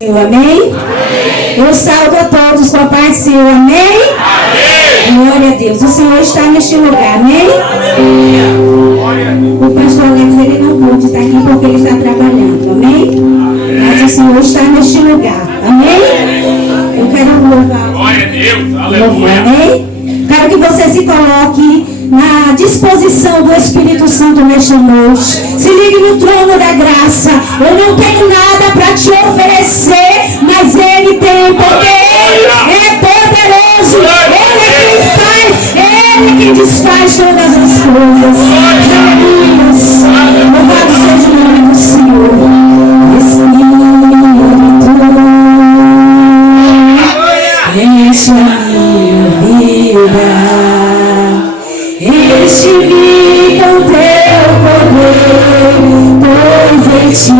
Amém? Eu saúdo a todos com a paz do Senhor, amém? Glória a Deus. O Senhor está neste lugar, amém? O pastor Alex, ele não pôde estar aqui porque ele está trabalhando, amém? Mas o Senhor está neste lugar, amém? Eu quero louvar. Glória a Deus, aleluia. Amém? Quero que você se coloque na disposição do Espírito Santo nesta noite. Se ligue no trono da graça. Eu não tenho nada para te oferecer, mas Ele tem, porque Ele é poderoso. Ele é quem faz, Ele quem desfaz todas as coisas. Aleluia. Louvado seja o nome do Senhor. Espírito, enche a minha vida. Enche-me com teu poder, pois em ti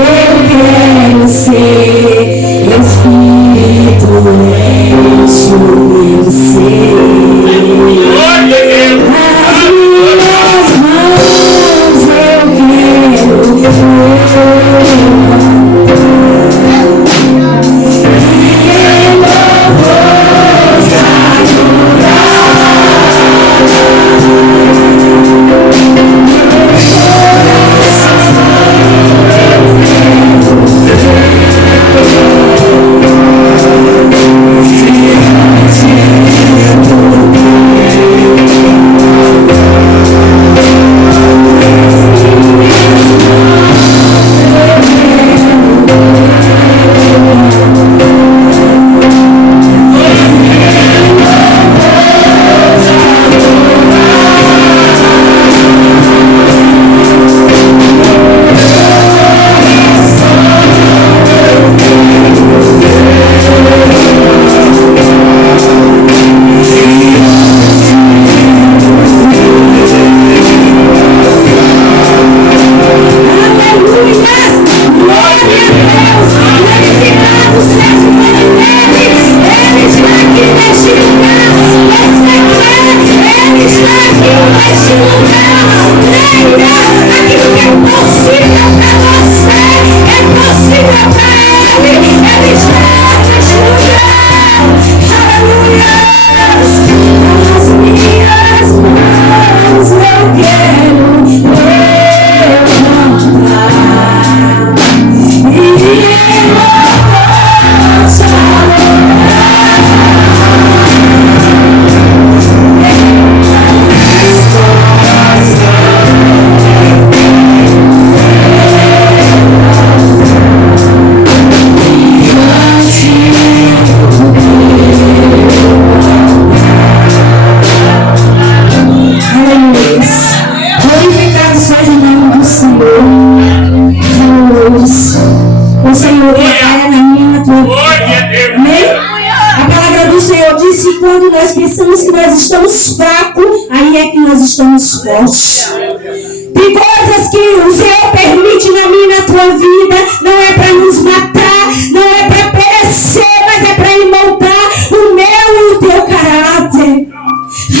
eu quero ser. Espírito, enche o meu ser. Nas minhas mãos eu quero estamos fortes. Tem coisas que o Senhor permite na minha e na tua vida, não é para nos matar, não é para perecer, mas é para moldar o meu e o teu caráter.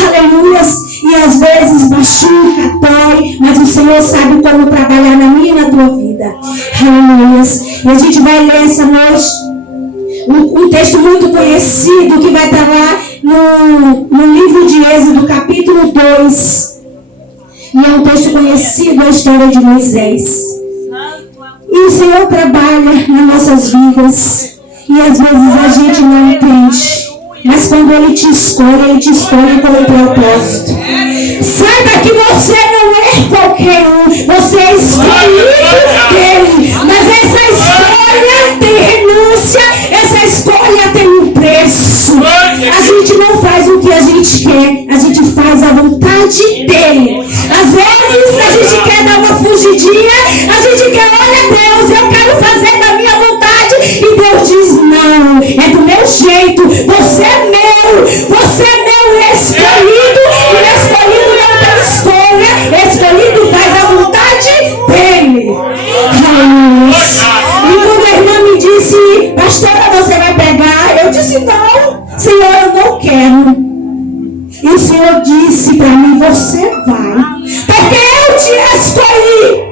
Aleluia. E às vezes machuca, dói, mas o Senhor sabe como trabalhar na minha e na tua vida. Aleluia. E a gente vai ler essa noite um texto muito conhecido que vai estar lá no livro de Êxodo, capítulo 2. E é um texto conhecido, a história de Moisés. E o Senhor trabalha nas nossas vidas. E às vezes a gente não entende. Mas quando Ele te escolhe com um propósito. Saiba que você não é qualquer um. Você é escolhido dEle. Mas essa escolha tem renúncia. Essa escolha tem um preço. A gente não faz o que a gente quer. A gente faz a vontade dEle. Às vezes a gente quer dar uma fugidinha. A gente quer, olha Deus, eu quero fazer da minha vontade. E Deus diz, não, é do meu jeito. Você é meu. Você é meu escolhido. E escolhido não tem escolha. Escolhido faz a vontade dEle. E quando a irmã me disse, pastora, você vai pegar? Eu disse, não, Senhor, eu não quero. E o Senhor disse para mim, você vai. Porque eu te escolhi.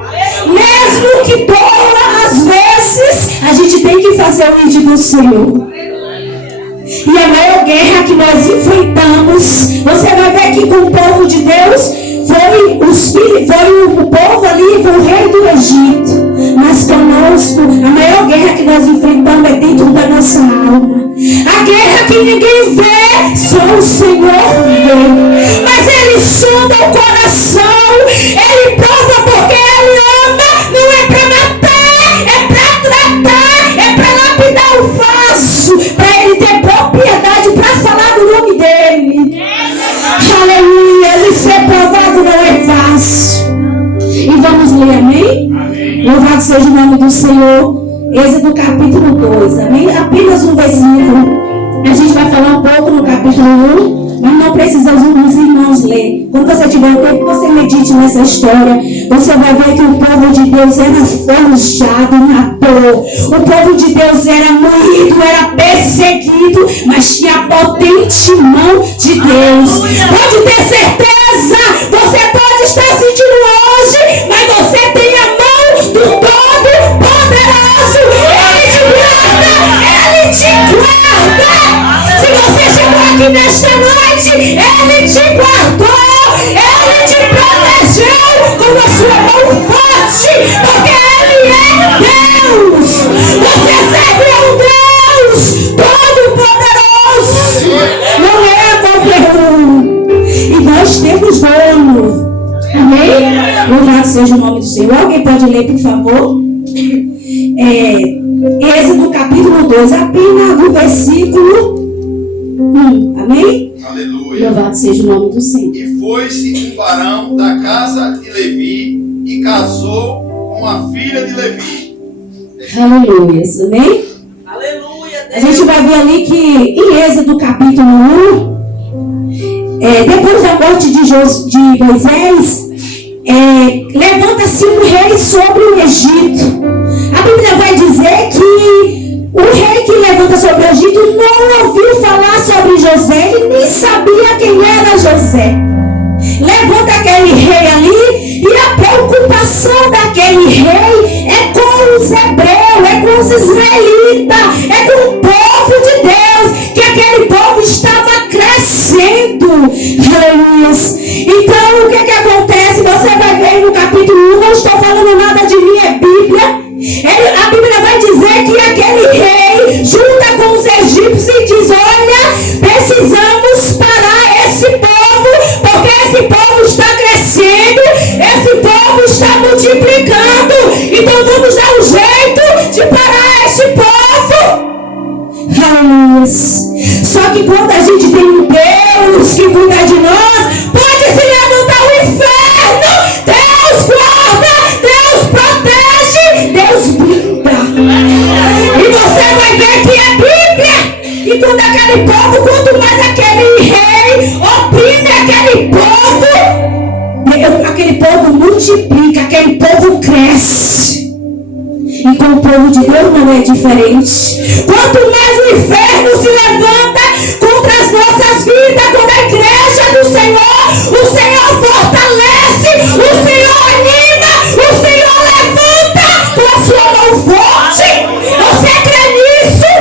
Mesmo que doa, às vezes, a gente tem que fazer proteção e de do Senhor. E a maior guerra que nós enfrentamos, você vai ver que com o povo de Deus, foi o povo ali, foi o rei do Egito. Mas conosco, a maior guerra que nós enfrentamos é dentro da nossa alma. A guerra que ninguém vê, só o Senhor vê. Mas Ele sonda o coração, Ele prova porque Ele ama. Não é para matar, é para tratar, é para lapidar o vaso, para Ele ter propriedade para falar do nome dEle. Aleluia, e ser provado não é fácil. E vamos ler, amém? Louvado seja o nome do Senhor. Êxodo capítulo 2, amém? Apenas um versículo. A gente vai falar um pouco no capítulo 1, mas não precisamos os irmãos ler. Quando você tiver o tempo, você medite nessa história. Você vai ver que o povo de Deus era forjado na dor. O povo de Deus era moído, era perseguido, mas tinha a potente mão de Deus. Pode ter certeza, você pode estar sentindo hoje, mas você tem a mão do Todo-Poderoso. Ele te guarda, Ele te guarda. Se você chegou aqui nesta noite, Ele te guardou, Ele te protegeu com a sua mão forte, porque Ele é Deus. Você serve a um Deus Todo-Poderoso, não é qualquer um. E nós temos dono. Amém? Louvado seja o nome do Senhor. Alguém pode ler, por favor? Êxodo capítulo 2, apenas do versículo 1. Amém? Aleluia. Louvado seja o nome do Senhor. E foi-se um varão da casa de Levi e casou com a filha de Levi. Aleluia. Amém? Aleluia. A gente vai ver ali que em Êxodo capítulo 1, depois da morte de Moisés, levanta-se um rei sobre o Egito. A Bíblia vai dizer que o rei que levanta sobre o Egito não ouviu falar sobre José, ele nem sabia quem era José. Levanta aquele rei ali e a preocupação daquele rei é com os hebreus, é com os israelitas, é com o povo de Deus, que aquele povo estava crescendo. Aleluia. Então o que acontece? Você vai ver no capítulo 1, não estou falando nada de mim, é Bíblia. A Bíblia vai dizer que aquele rei junta com os egípcios e diz: olha, precisamos parar esse povo, porque esse povo está crescendo, esse povo está multiplicando, então vamos dar um jeito de parar esse povo. Aleluia. Só que quando a gente tem um Deus que cuida de nós, pode se levantar o inferno. Deus guarda, Deus protege, Deus blinda. E você vai ver que é Bíblia. E quando aquele povo, quanto mais aquele rei oprime aquele povo multiplica, aquele povo cresce. E com o povo de Deus não é diferente. Quanto mais o inferno se levanta contra as nossas vidas, contra a igreja do Senhor, o Senhor fortalece, o Senhor anima, o Senhor levanta com a sua mão forte. Você crê nisso?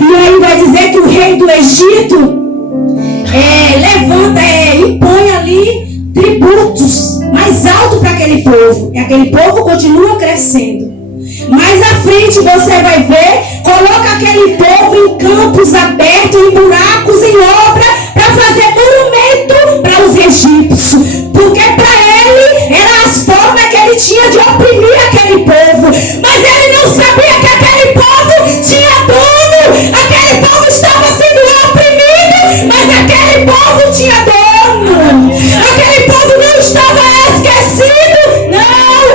E aí vai dizer que o rei do Egito levanta, impõe ali tributos mais altos para aquele povo. E aquele povo continua crescendo. Mais à frente você vai ver, coloca aquele povo em campos abertos, em buracos, em obra, para fazer monumento para os egípcios. Porque para ele eram as formas que ele tinha de oprimir aquele povo. Mas ele não sabia que aquele povo tinha dono. Aquele povo estava sendo oprimido, mas aquele povo tinha dono. Aquele povo não estava esquecido, não.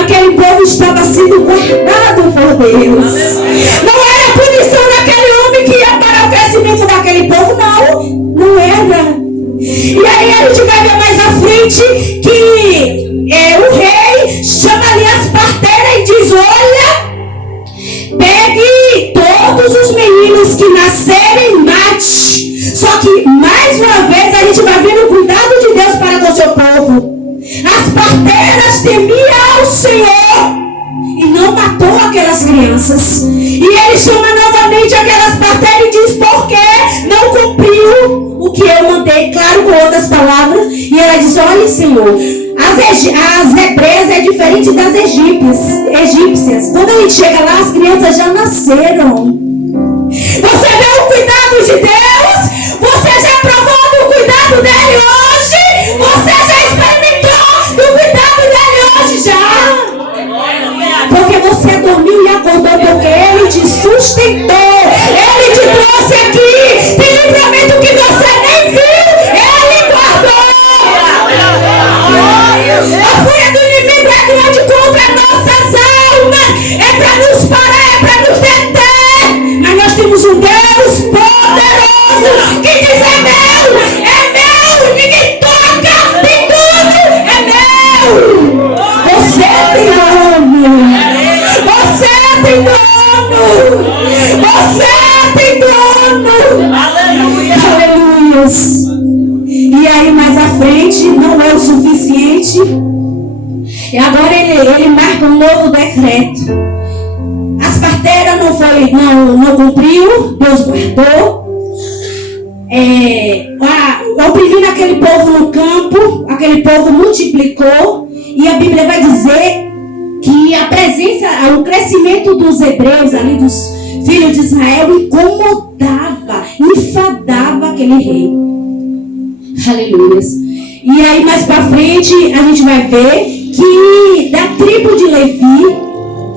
Aquele povo estava sendo guardado por Deus. Não era a punição daquele homem que ia parar o crescimento daquele povo, não. Não era. E aí a gente vai ver mais à frente que o rei chama ali as parteiras e diz: olha, pegue todos os meninos que nascerem, mate. Só que mais uma vez a gente vai ver o cuidado de Deus para com o seu povo. As parteiras temiam ao Senhor e não matou aquelas crianças. E ele chama novamente aquelas parteiras e diz: por que não cumpriu o que eu mandei? Claro, com outras palavras. E ela diz: olha, Senhor, as hebreias é diferente das egípcias. Quando a gente chega lá, as crianças já nasceram. Você vê o cuidado de Deus? Você já provou do cuidado dele hoje? Você já experimentou do cuidado dele hoje já? Porque você dormiu e acordou, porque ele te sustentou, ele te trouxe aqui. Tem livramento que você nem viu, ele guardou. A fúria do inimigo é grande contra nossas almas, é para nos parar, é para nos deter. Mas nós temos um Deus poderoso que diz: é meu, ninguém toca, tem tudo, é meu. Você tem dono, você tem dono, você tem dono. Aleluia. E aí mais à frente não é o suficiente. E agora ele marca um novo decreto. As parteiras não cumpriu, Deus guardou. Oprimindo aquele povo no campo, aquele povo multiplicou. E a Bíblia vai dizer que a presença, o crescimento dos hebreus ali, dos filhos de Israel, incomodava, enfadava aquele rei. Aleluia. E aí mais para frente a gente vai ver que da tribo de Levi,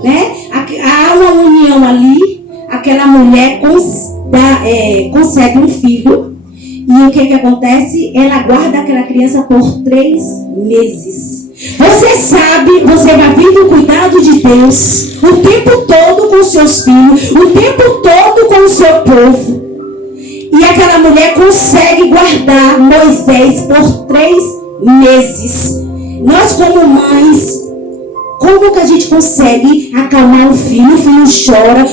né, há uma união ali. Aquela mulher concebe um filho. E o que acontece? Ela guarda aquela criança por 3 meses. Você sabe, você vai vir do cuidado de Deus o tempo todo com seus filhos, o tempo todo com o seu povo. E aquela mulher consegue guardar Moisés por 3 meses. Nós como mães, como que a gente consegue acalmar um filho? O filho chora,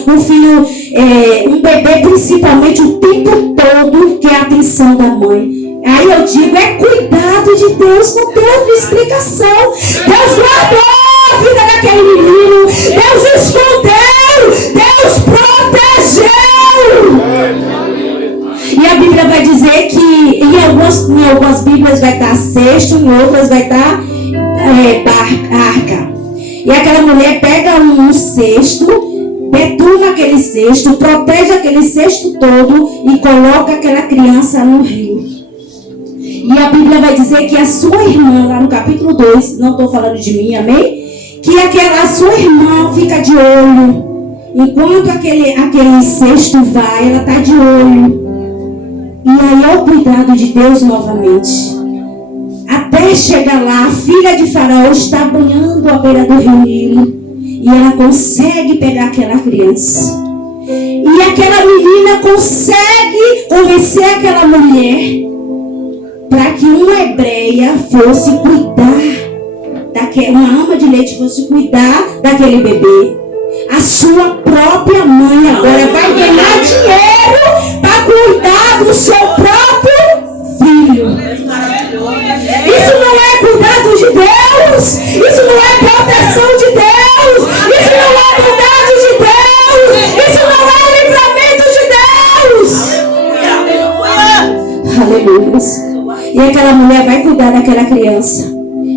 um bebê principalmente o tempo todo quer a atenção da mãe. Aí eu digo, é cuidado de Deus, não tem outra explicação. Deus guardou a vida daquele menino, Deus escondeu, Deus protegeu. E a Bíblia vai dizer que em algumas Bíblias vai estar cesto, em outras vai estar arca. E aquela mulher pega um cesto, betuma aquele cesto, protege aquele cesto todo e coloca aquela criança no rio. E a Bíblia vai dizer que a sua irmã, lá no capítulo 2, não estou falando de mim, amém? Que a sua irmã fica de olho. Enquanto aquele cesto vai, ela está de olho. E aí é o cuidado de Deus novamente. Até chegar lá, a filha de Faraó está banhando à beira do rio Nilo. E ela consegue pegar aquela criança. E aquela menina consegue convencer aquela mulher para que uma hebreia fosse cuidar, uma ama de leite fosse cuidar daquele bebê. A sua própria mãe agora vai ganhar dinheiro para cuidar do seu próprio filho. Isso não é cuidado de Deus. Isso não é proteção de Deus. Isso não é cuidado de Deus. Isso não é livramento de Deus. Aleluia. E aquela mulher vai cuidar daquela criança.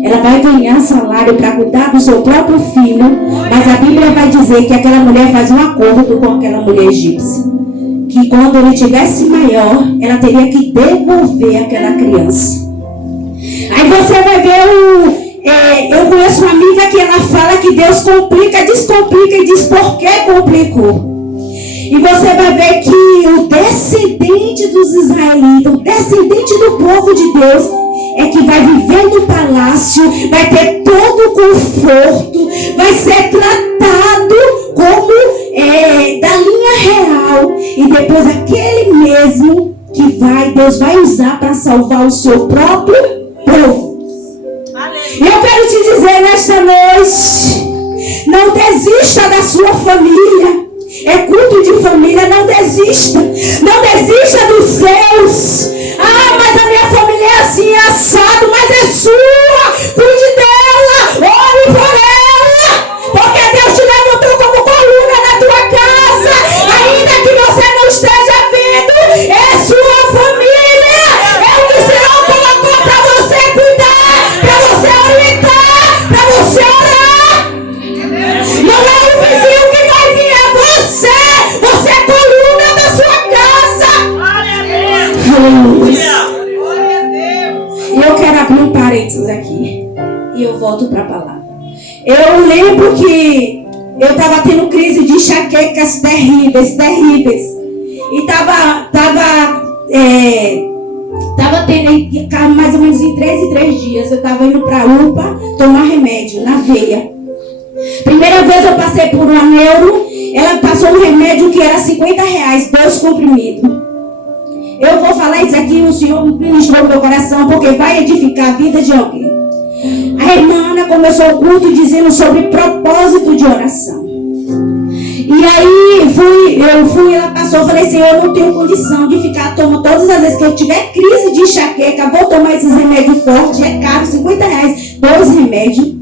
Ela vai ganhar salário para cuidar do seu próprio filho. Mas a Bíblia vai dizer que aquela mulher faz um acordo com aquela mulher egípcia. Que quando ele tivesse maior, ela teria que devolver aquela criança. Aí você vai ver eu conheço uma amiga que ela fala que Deus complica, descomplica e diz por que complicou. E você vai ver que o descendente dos israelitas, o descendente do povo de Deus, é que vai viver no palácio, vai ter todo o conforto, vai ser tratado como da linha real. E depois aquele mesmo que Deus vai usar para salvar o seu próprio povo. E eu quero te dizer nesta noite, não desista da sua família. É culto de família, não desista. Não desista dos seus. Ah, mas a minha família é assim, é assado, mas é sua. Cuide dela, ore por ela. Porque Deus te o vizinho que vai vir é você. Você é coluna da sua casa. Aleluia. E eu quero abrir um parênteses aqui. E eu volto para a palavra. Eu lembro que eu estava tendo crise de enxaquecas terríveis. E estava tendo mais ou menos em 3 em 3 dias. Eu estava indo para a UPA tomar remédio na veia. Primeira vez eu passei por uma neuro. Ela passou um remédio que era R$50, 2 comprimidos. Eu vou falar isso aqui, o Senhor ministrou no meu coração, porque vai edificar a vida de alguém. A irmã Ana começou o culto dizendo sobre propósito de oração. E aí ela passou, eu falei, Senhor, eu não tenho condição de ficar tomando todas as vezes que eu tiver crise de enxaqueca, vou tomar esses remédios fortes, é caro, R$50, 2 remédios.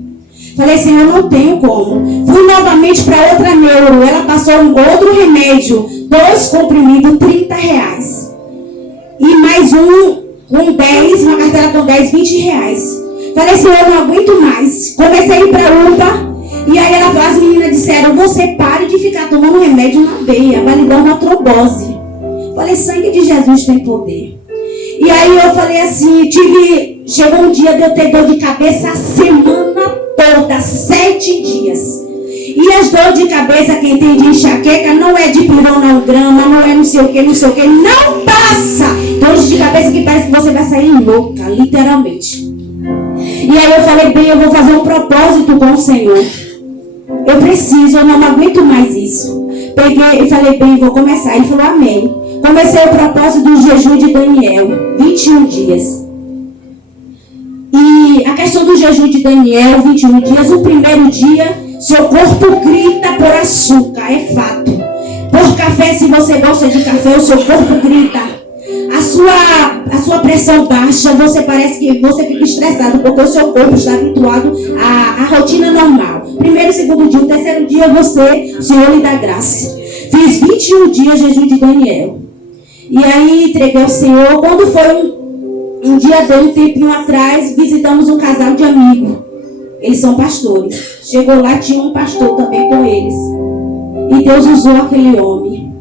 Falei, Senhor, eu não tenho como. Fui novamente para outra neuro, ela passou outro remédio, 2 comprimidos, R$30. E mais um 10, uma cartela com 10, R$20. Falei, Senhor, eu não aguento mais. Comecei a ir para a UPA. E aí as meninas disseram, você pare de ficar tomando remédio na veia, vai lhe dar uma trombose. Falei, sangue de Jesus tem poder. E aí eu falei assim, chegou um dia de eu ter dor de cabeça a semana toda, 7 dias. E as dores de cabeça, quem tem de enxaqueca, não é de pirona ou grama, não é não sei o que, não passa. Dores de cabeça que parece que você vai sair louca, literalmente. E aí eu falei, bem, eu vou fazer um propósito com o Senhor. Eu preciso, eu não aguento mais isso. Peguei e falei, bem, vou começar. Ele falou, amém. Comecei o propósito do jejum de Daniel, 21 dias. E a questão do jejum de Daniel, 21 dias, o primeiro dia, seu corpo grita por açúcar, é fato. Por café, se você gosta de café, o seu corpo grita. A sua pressão baixa, você parece que você fica estressado, porque o seu corpo está habituado à rotina normal. Primeiro, segundo dia, o terceiro dia, o Senhor lhe dá graça. Fiz 21 dias jejum de Daniel. E aí, entreguei ao Senhor. Quando foi um dia de um tempinho atrás, visitamos um casal de amigos. Eles são pastores. Chegou lá, tinha um pastor também com eles. E Deus usou aquele homem.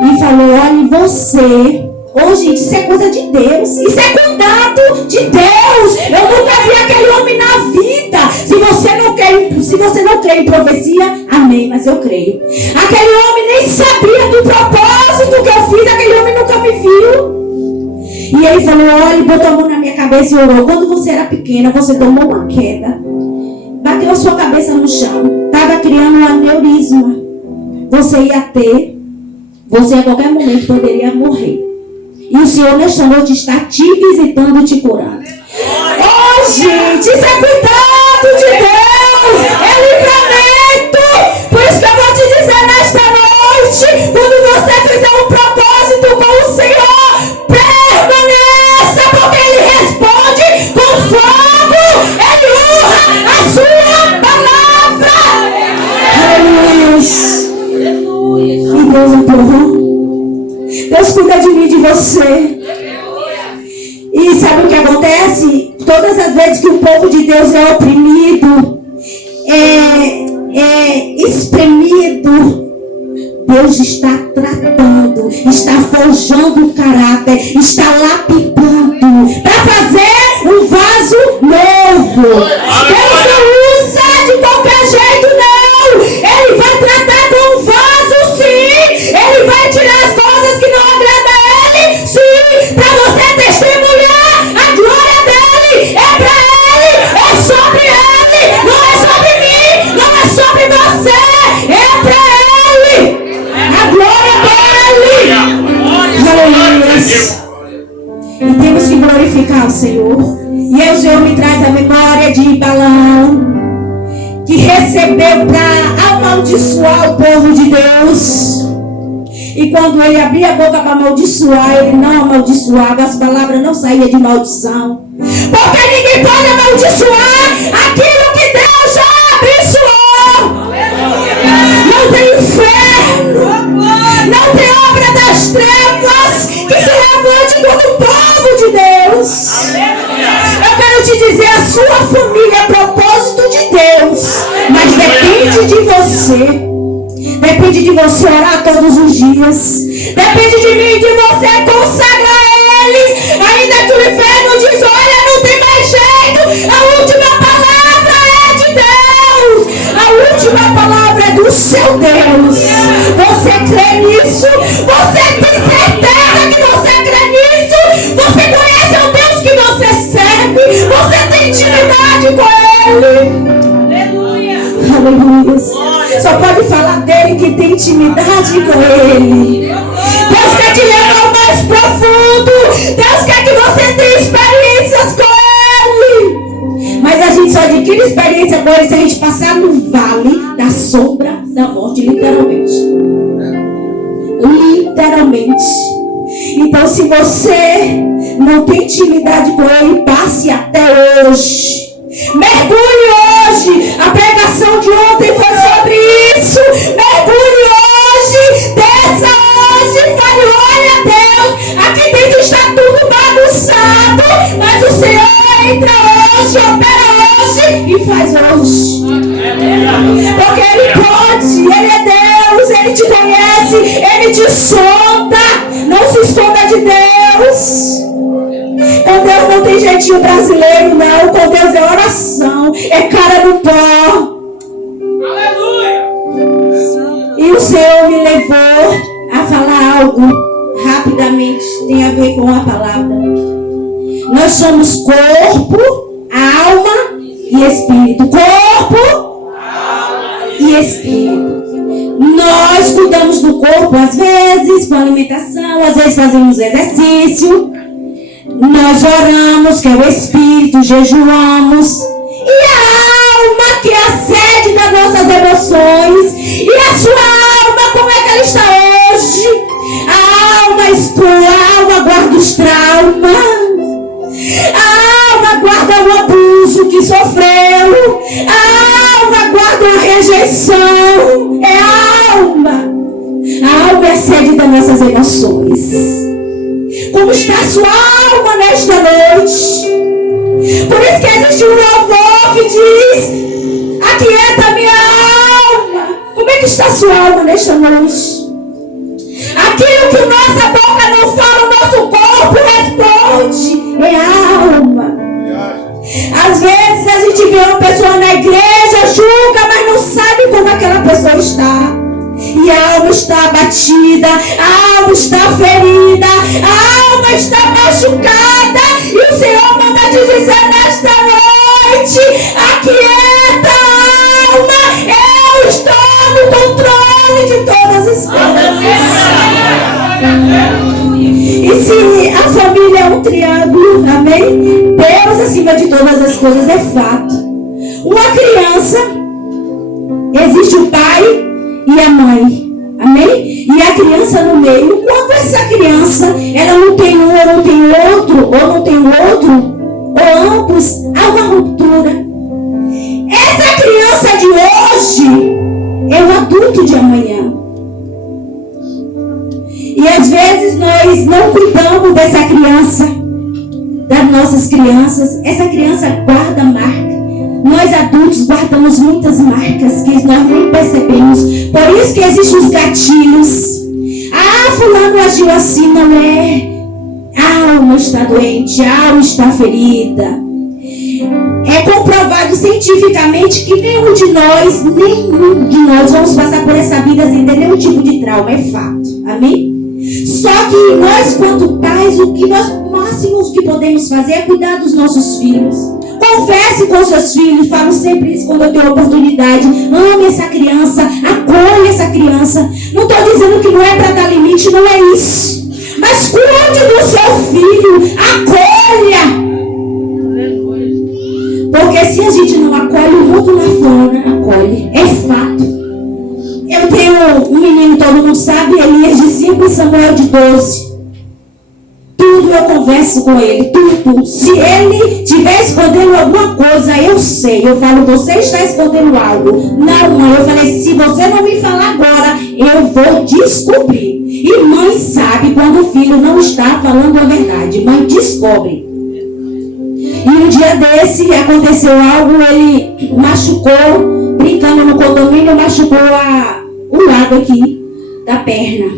E falou, olha, você... Oh, gente, isso é coisa de Deus. Isso é cuidado de Deus. Eu nunca vi aquele homem na vida. Se você não crê em profecia, amém, mas eu creio. Aquele homem nem sabia do propósito que eu fiz. Aquele homem nunca me viu. E ele falou, olha, botou a mão na minha cabeça e orou. Quando você era pequena, você tomou uma queda. Bateu a sua cabeça no chão. Estava criando um aneurisma. Você ia ter. Você a qualquer momento poderia morrer. E o Senhor nesta noite está te visitando e te curando. Oh, gente, isso é cuidado de Deus. É livramento. Por isso que eu vou te dizer nesta noite, quando você fizer um propósito com o Senhor, permaneça, porque Ele responde com fogo. Ele honra a sua palavra. Aleluia. E Deus é bom. Deus cuida de mim e de você. E sabe o que acontece? Todas as vezes que o povo de Deus é oprimido, espremido, Deus está tratando, está forjando o caráter, está lapidando para fazer um vaso novo. Deus não usa de qualquer jeito, não. Ele vai tratar com um vaso, sim. Ele vai tirar as coisas que não agradam a Ele, sim, para você testemunhar a glória dEle. É para Ele, é sobre Ele, não é sobre mim, não é sobre você, é para Ele, a glória dEle. E temos que glorificar o Senhor. E aí o Senhor me traz a memória de Balaão, que recebeu para amaldiçoar o povo de Deus. E quando ele abria a boca para amaldiçoar, ele não amaldiçoava, as palavras não saíam de maldição. Porque ninguém pode amaldiçoar aquilo que Deus já abençoou. Não tem inferno, não tem obra das trevas que se levante contra o povo de Deus. Eu quero te dizer, a sua família é propósito de Deus, mas depende de você. você. Depende de você orar todos os dias. Depende de mim, de você consagrar eles. Ainda que o inferno diz, olha, não tem mais jeito. A última palavra é de Deus. A última palavra é do seu Deus. Você crê nisso? Você tem certeza que você crê nisso? Você conhece o Deus que você serve? Você tem intimidade com Ele? Aleluia. Só pode falar dele que tem intimidade com Ele. Deus quer te levar ao mais profundo. Deus quer que você tenha experiências com Ele. Mas a gente só adquire experiência com Ele se a gente passar no vale da sombra da morte, literalmente. Literalmente. Então, se você não tem intimidade com Ele, passe até hoje. Mergulhe hoje. A pregação de ontem foi sobre isso. Mergulhe hoje. Desça hoje. Fale, olha Deus, aqui dentro está tudo bagunçado, mas o Senhor entra hoje, opera hoje e faz hoje. Porque Ele pode. Ele é Deus. Ele te conhece. Ele te sonda. Não se esconda de Deus. Com Deus não tem jeitinho brasileiro, não. Com Deus é oração, é cara no pó. Aleluia! E o Senhor me levou a falar algo rapidamente, tem a ver com a palavra. Nós somos corpo, alma e espírito. Corpo, alma e espírito. Nós cuidamos do corpo às vezes com alimentação, às vezes fazemos exercício. Nós oramos, que é o Espírito, jejuamos. E a alma, que é a sede das nossas emoções. E a sua alma, como é que ela está hoje? A alma expõe, a alma guarda os traumas. A alma guarda o abuso que sofreu. A alma guarda a rejeição. É a alma. A alma é a sede das nossas emoções. Como está a sua alma nesta noite? Por isso que existe um louvor que diz: aquieta minha alma. Como é que está a sua alma nesta noite? Aquilo que nossa boca não fala, o nosso corpo responde. É a alma. Às vezes a gente vê uma pessoa na igreja, julga, mas não sabe como aquela pessoa está. E a alma está abatida, a alma está ferida, a alma está machucada. E o Senhor manda te dizer nesta noite: aquieta a alma, eu estou no controle de todas as coisas. E se a família é um triângulo, amém? Deus acima de todas as coisas é fato. Uma criança, existe o pai e a mãe, amém? E a criança no meio. Quando essa criança, ela não tem um, ou não tem outro, ou não tem outro, ou ambos, há uma ruptura. Essa criança de hoje é o adulto de amanhã. E às vezes nós não cuidamos dessa criança, das nossas crianças. Essa criança guarda marca. Nós adultos guardamos muitas marcas que nós nem percebemos. Por isso que existem os gatilhos. Ah, fulano agiu assim, não é? A alma está doente, a alma está ferida. É comprovado cientificamente que nenhum de nós vamos passar por essa vida sem ter nenhum tipo de trauma, é fato. Amém? Só que nós, quanto pais, o máximo que podemos fazer é cuidar dos nossos filhos. Converse com seus filhos, falo sempre isso quando eu tenho oportunidade. Ame essa criança, acolha essa criança. Não estou dizendo que não é para dar limite, não é isso. Mas cuide do seu filho, acolha. Porque se a gente não acolhe, o mundo lá fora acolhe. É fato. Eu tenho um menino, todo mundo sabe, Elias de 5 e Samuel de 12. Tudo eu converso com ele, tudo. Se ele estiver escondendo alguma coisa, eu sei. Eu falo, você está escondendo algo. Não, mãe, eu falei, se você não me falar agora, eu vou descobrir. E mãe sabe quando o filho não está falando a verdade. Mãe descobre. E um dia desse aconteceu algo, ele machucou brincando no condomínio, machucou o lado aqui da perna.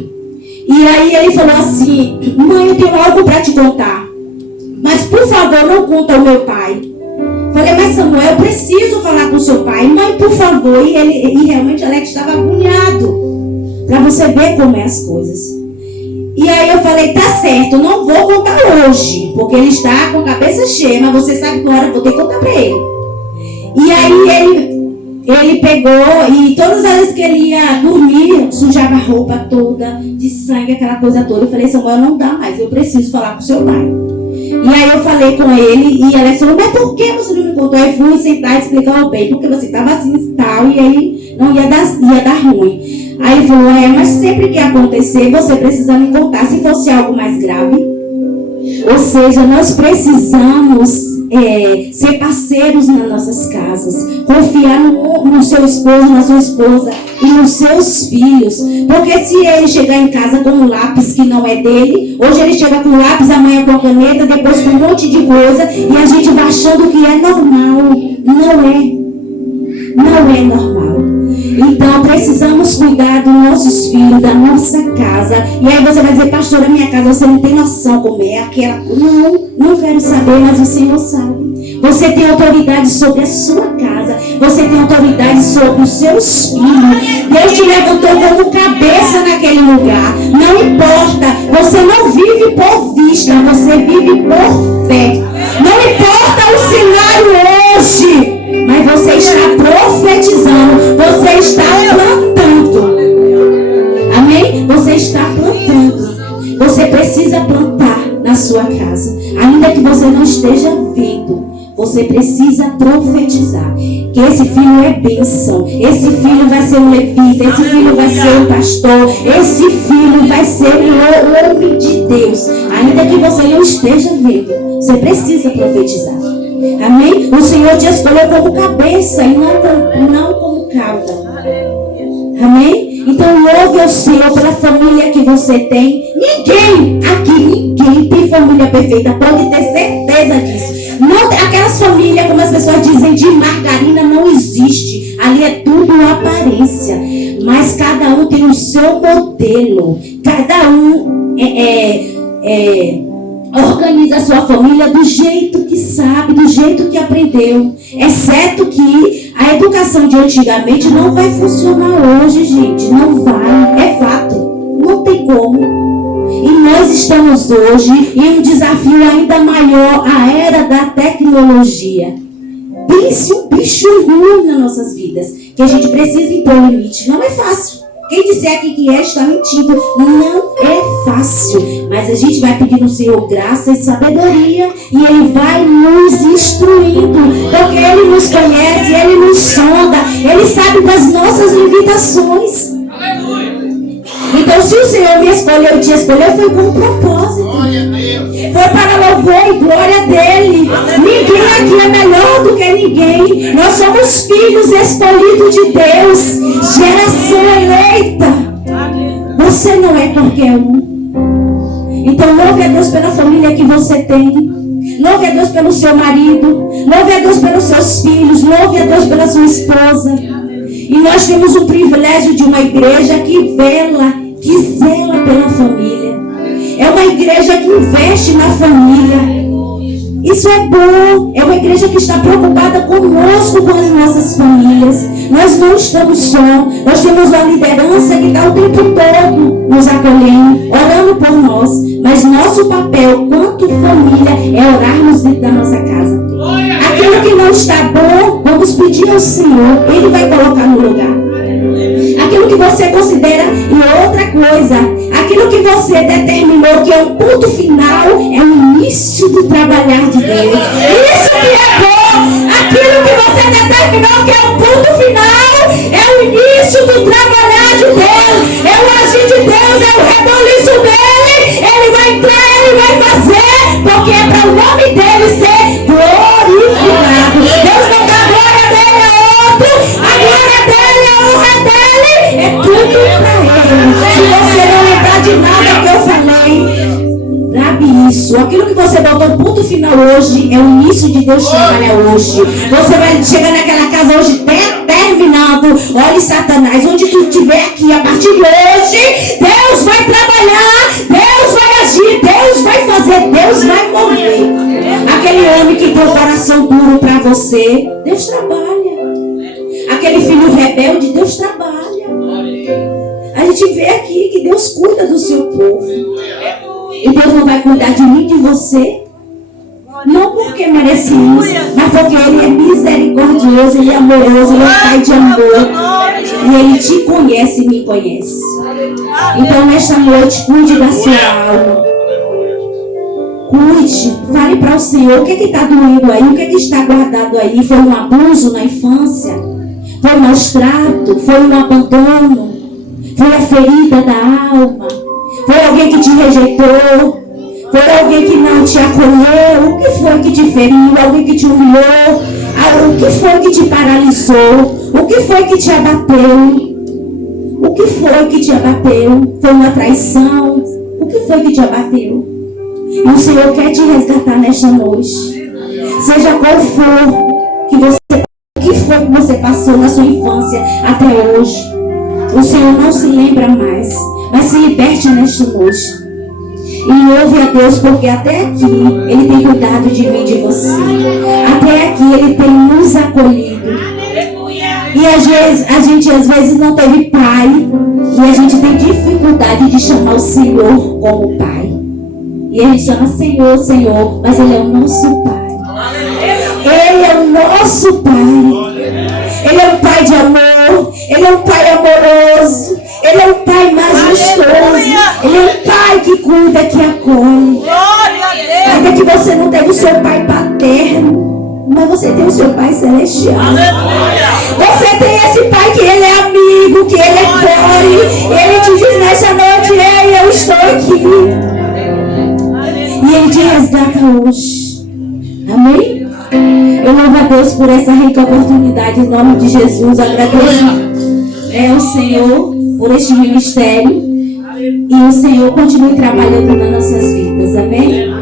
E aí ele falou assim: mãe, eu tenho algo para te contar, mas por favor não conta ao meu pai. Falei: mas Samuel, eu preciso falar com o seu pai. Mãe, por favor. E realmente Alex estava agoniado, para você ver como é as coisas. E aí eu falei: tá certo, não vou contar hoje, porque ele está com a cabeça cheia, mas você sabe que agora eu vou ter que contar para ele. E aí ele pegou, e todas as vezes que ele ia dormir, sujava a roupa toda de sangue, aquela coisa toda. Eu falei: Samuel, não dá mais, eu preciso falar com seu pai. E aí eu falei com ele, e ela falou: mas por que você não me contou? Aí fui sentar e explicar ao bem, porque você estava assim e tal, e aí não ia dar ruim. Aí ele falou: mas sempre que acontecer, você precisa me contar, se fosse algo mais grave. Ou seja, nós precisamos ser parceiros nas nossas casas, confiar no seu esposo, na sua esposa e nos seus filhos. Porque se ele chegar em casa com um lápis que não é dele, hoje ele chega com lápis, amanhã com a caneta, depois com um monte de coisa, e a gente vai achando que é normal. Não é normal. Então precisamos cuidar dos nossos filhos, da nossa casa. E aí você vai dizer: pastora, minha casa, você não tem noção como é aquela. Não quero saber, mas o Senhor sabe. Você tem autoridade sobre a sua casa, você tem autoridade sobre os seus filhos. Deus te levantou como cabeça naquele lugar. Não importa, você não vive por vista, você vive por fé. Não importa o cenário hoje, mas você está profetizando, você está plantando. Amém? Você está plantando. Você precisa plantar na sua casa. Ainda que você não esteja vendo, você precisa profetizar que esse filho é bênção, esse filho vai ser um levita, esse filho vai ser um pastor, esse filho vai ser um homem de Deus. Ainda que você não esteja vendo, você precisa profetizar. Amém? O Senhor te escolheu como cabeça e não como cauda. Amém? Então louve ao Senhor pela família que você tem. Ninguém tem família perfeita, pode ter certeza disso. Não, aquelas famílias, como as pessoas dizem, de margarina, não existe. Ali é tudo aparência. Mas cada um tem o seu modelo. Cada um organiza a sua família do jeito que sabe, do jeito que aprendeu. Exceto que a educação de antigamente não vai funcionar hoje, gente. Não vai. É fato. Não tem como. E nós estamos hoje em um desafio ainda maior, a era da tecnologia. Pense um bicho ruim nas nossas vidas, que a gente precisa impor limite. Não é fácil. Quem disser aqui que está mentindo. Não é fácil. Mas a gente vai pedir no Senhor graça e sabedoria, e Ele vai nos instruindo, porque Ele nos conhece, Ele nos sonda, Ele sabe das nossas limitações. Então, se o Senhor me escolheu e te escolheu, foi com um propósito. Foi para louvor e glória dele. Ninguém aqui é melhor do que ninguém. Nós somos filhos escolhidos de Deus, geração eleita. Você não é qualquer um. Então, louve a Deus pela família que você tem. Louve a Deus pelo seu marido. Louve a Deus pelos seus filhos. Louve a Deus pela sua esposa. E nós temos o privilégio de uma igreja que zela pela família. É uma igreja que investe na família. Isso é bom. É uma igreja que está preocupada conosco, com as nossas famílias. Nós não estamos só. Nós temos uma liderança que está o tempo todo nos acolhendo, orando por nós. Mas nosso papel, quanto família, é orarmos dentro da nossa casa. Aquilo que não está bom, vamos pedir ao Senhor. Ele vai colocar no lugar. Aquilo que você considera, e outra coisa, aquilo que você determinou que é o ponto final, é o início do trabalhar de Deus. Isso que é bom. Aquilo que você determinou que é o ponto final, é o início do trabalhar de Deus. É o agir de Deus, é o reboliço dele. Ele vai entrar, ele vai fazer, porque é para o nome dele ser glorificado. Deus não dá glória dele a outro, a glória dele, a honra dele, é tudo para ele. Se você não lembrar de nada que eu falei, grave isso. Aquilo que você botou ponto final hoje é o início de Deus trabalhar hoje. Você vai chegar naquela casa hoje terminando terminando. Olhe, Satanás, onde tu estiver aqui, a partir de hoje, Deus vai trabalhar, Deus vai agir, Deus vai fazer, Deus vai mover. Aquele homem que tem o coração duro para você, Deus trabalha. Aquele filho rebelde, Deus trabalha. A gente vê aqui que Deus cuida do seu povo. E Deus não vai cuidar de mim, de você. Não porque merecemos, mas porque Ele é misericordioso, Ele é amoroso, Ele é Pai de amor. E Ele te conhece e me conhece. Então, nesta noite, cuide da sua alma. Cuide, fale para o Senhor o que está doendo aí, o que está guardado aí. Foi um abuso na infância? Foi um maus trato? Foi um abandono? Foi a ferida da alma? Foi alguém que te rejeitou? Foi alguém que não te acolheu? O que foi que te feriu? Alguém que te humilhou? O que foi que te paralisou? O que foi que te abateu? O que foi que te abateu? Foi uma traição? O que foi que te abateu? E o Senhor quer te resgatar nesta noite. Seja qual for que o que foi que você passou na sua infância até hoje. O Senhor não se lembra mais. Mas se liberte nesta noite. E ouve a Deus, porque até aqui Ele tem cuidado de mim e de você. Até aqui Ele tem nos acolhido. E a gente às vezes não teve pai. E a gente tem dificuldade de chamar o Senhor como pai. E a gente chama Senhor, Senhor. Mas Ele é o nosso pai. Ele é o nosso pai. Ele é um pai de amor. Ele é um pai amoroso. Ele é um pai majestoso. Ele é um pai que cuida, que acolhe. Ainda que você não tenha o seu pai paterno, mas você tem o seu pai celestial. Você tem esse pai que ele é amigo, que ele é pai. Ele te diz nessa noite: ei, eu estou aqui. E Ele te resgata hoje. Amém? Eu louvo a Deus por essa rica oportunidade em nome de Jesus. Agradeço ao Senhor por este ministério. E o Senhor continue trabalhando nas nossas vidas. Amém?